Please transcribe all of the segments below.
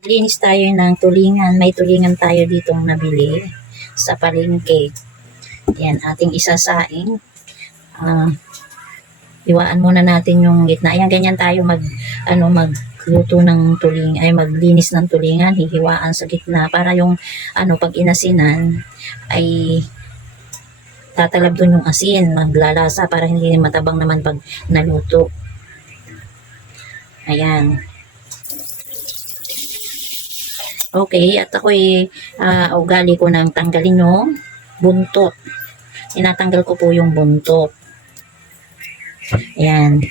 Linis tayo ng tulingan. May tulingan tayo ditong nabili sa palengke. Yan, ating isasaing. Ah, iwaan muna natin yung gitna. Ayan, ganyan tayo mag, ano, magluto ng tuling, ay maglinis ng tulingan, hihiwaan sa gitna para yung, ano, pag inasinan, ay tatalab dun yung asin, maglalasa para hindi matabang naman pag naluto. Ayan. Okay, at ako'y ah, ugali ko ng tanggalin yung buntot. Tinatanggal ko po yung buntot. Ayan.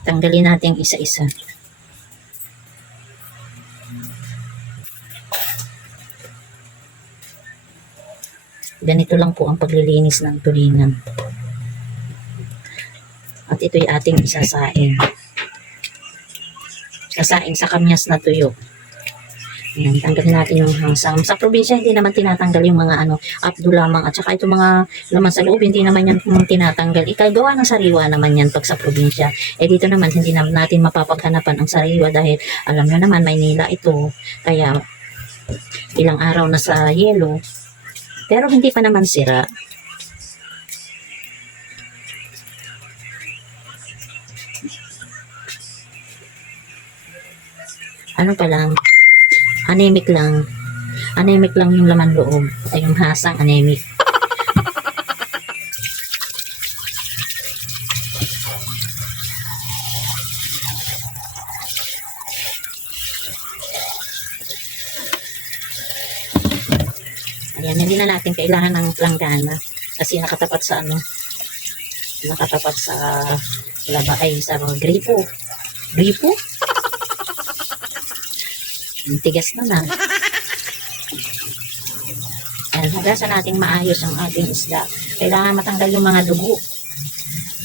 Tanggalin natin isa-isa. Ganito lang po ang paglilinis ng tulingan. At ito'y ating isasaing. Sasaing sa kamyas na tuyo. Ayan, tanggalin natin yung hangsang. Sa probinsya, hindi naman tinatanggal yung mga ano, abdo lamang. At saka itong mga laman sa loob, hindi naman yan tinatanggal. Ikagawa ng sariwa naman yan pag sa probinsya. Eh dito naman, hindi naman natin mapapaghanapan ang sariwa dahil alam nyo naman, Maynila ito. Kaya ilang araw na sa yelo. Pero hindi pa naman sira. Ano pa lang, anemic lang. Anemic lang yung laman loob. Ay, yung hasang anemic. Ayan, hindi na natin kailangan ng planggana kasi nakatapat sa ano, nakatapat sa laba ay sa gripo. Gripo? Ang tigas na na. Ayan, hugasan natin maayos ang ating isda. Kailangan matanggal yung mga dugo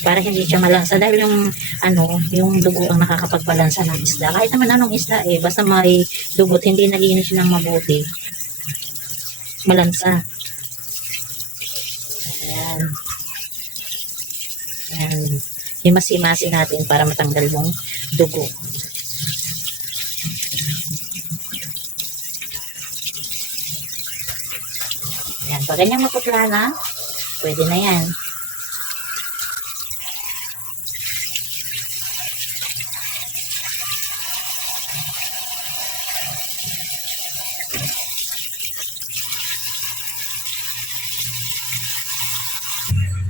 para hindi siya malansa dahil yung ano, yung dugo ang nakakapagbalansa ng isda. Kahit naman anong isda eh, basta may dugot, hindi nalinis ng mabuti. Malansa. Ayan. Ayan. Himasi-masi natin para matanggal yung dugo. Ayan. Pag ganyan maputla na, pwede na yan.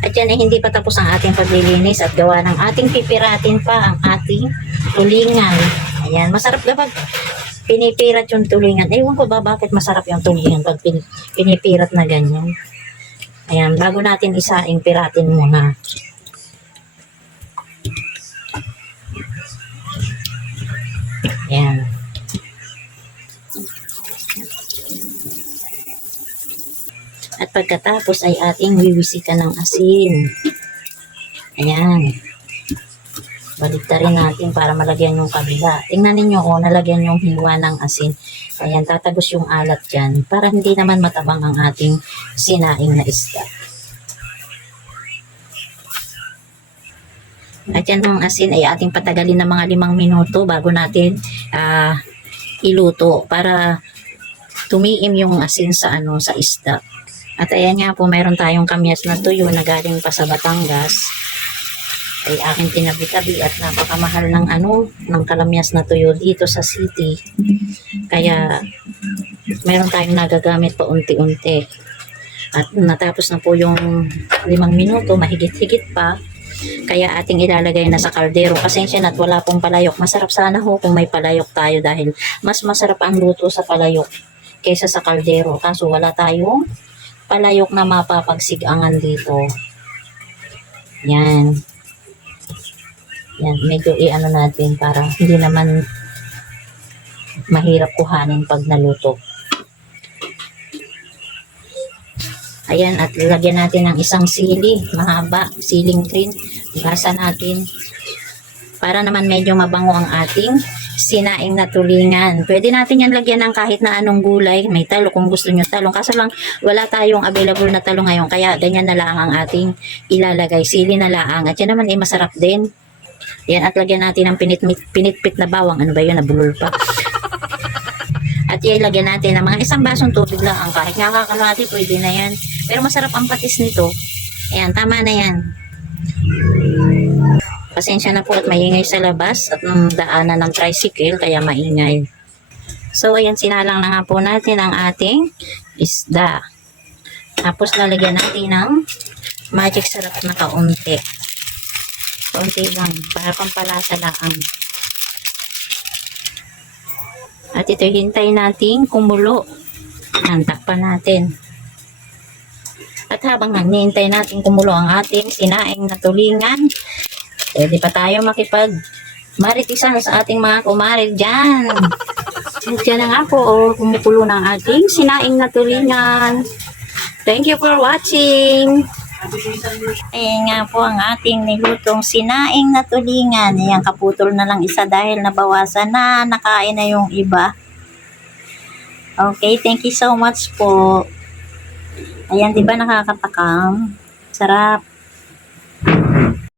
At yan ay hindi pa tapos ang ating paglilinis at gawa ng ating pipiratin pa ang ating tulingan. Ayan, masarap kapag pinipirat yung tulingan. Ewan ko ba bakit masarap yung tulingan pag pin, pinipirat na ganyan. Ayan, bago natin isaing, piratin muna. Ayan. At pagkatapos ay ating wiwisikan ng asin. Ayan. Baliktarin natin para malagyan yung kabila. Tingnan ninyo oh, nalagyan yung hiwa ng asin. Ayan, tatagos yung alat dyan para hindi naman matabang ang ating sinaing na isda. At yan ang asin ay ating patagalin ng mga limang minuto bago natin ah, iluto para tumiim yung asin sa ano sa isda. At ayan nga po, meron tayong kamyas na tuyo na galing pa sa Batangas. Ay aking tinabi-tabi at napakamahal ng ano, ng kalamyas na tuyo dito sa city. Kaya meron tayong nagagamit pa unti-unti. At natapos na po yung limang minuto, mahigit-higit pa. Kaya ating ilalagay na sa kaldero. Pasensya na at wala pong palayok. Masarap sana ho kung may palayok tayo dahil mas masarap ang luto sa palayok kaysa sa kaldero. Kaso wala tayong palayok na mapapagsigangan dito. Yan. Yan, medyo i-ano natin para hindi naman mahirap kuhanin pag naluto. Ayan, at lagyan natin ng isang sili, mahaba, siling green. Gasa natin. Para naman medyo mabango ang ating sinaing na tulingan. Pwede natin yan lagyan ng kahit na anong gulay. May talo kung gusto nyo talong. Kaso lang, wala tayong available na talong ngayon. Kaya ganyan na lang ang ating ilalagay. Sili na lang. At yan naman ay masarap din. Yan, at lagyan natin ng pinitpit, pinitpit na bawang. Ano ba yun? Nabulol pa. At yan, lagyan natin ng mga isang basong tubig lang. Ang kahit nga kakalahati, pwede na yan. Pero masarap ang patis nito. Ayan, tama na yan. Pasensya na po at maingay sa labas at ng daanan ng tricycle, kaya maingay. So, ayan, sinalang na nga po natin ang ating isda. Tapos, lalagyan natin ng magic sarap na kaunti. Kaunti lang, para pampalasa lang. At ito, hintay natin kumulo. Yan, takpan natin. At habang naghihintay natin kumulo ang ating sinaing na tulingan, pwede pa tayo makipag maritisan sa ating mga kumarin dyan. At yan na nga po, oh, kumukulo ng ating sinaing na tulingan. Thank you for watching. Ayan nga po ang ating nilutong sinaing na tulingan. Ayan, kaputol na lang isa dahil nabawasan na, nakain na yung iba. Okay, thank you so much po. Ayan, di ba nakakatakam? Sarap.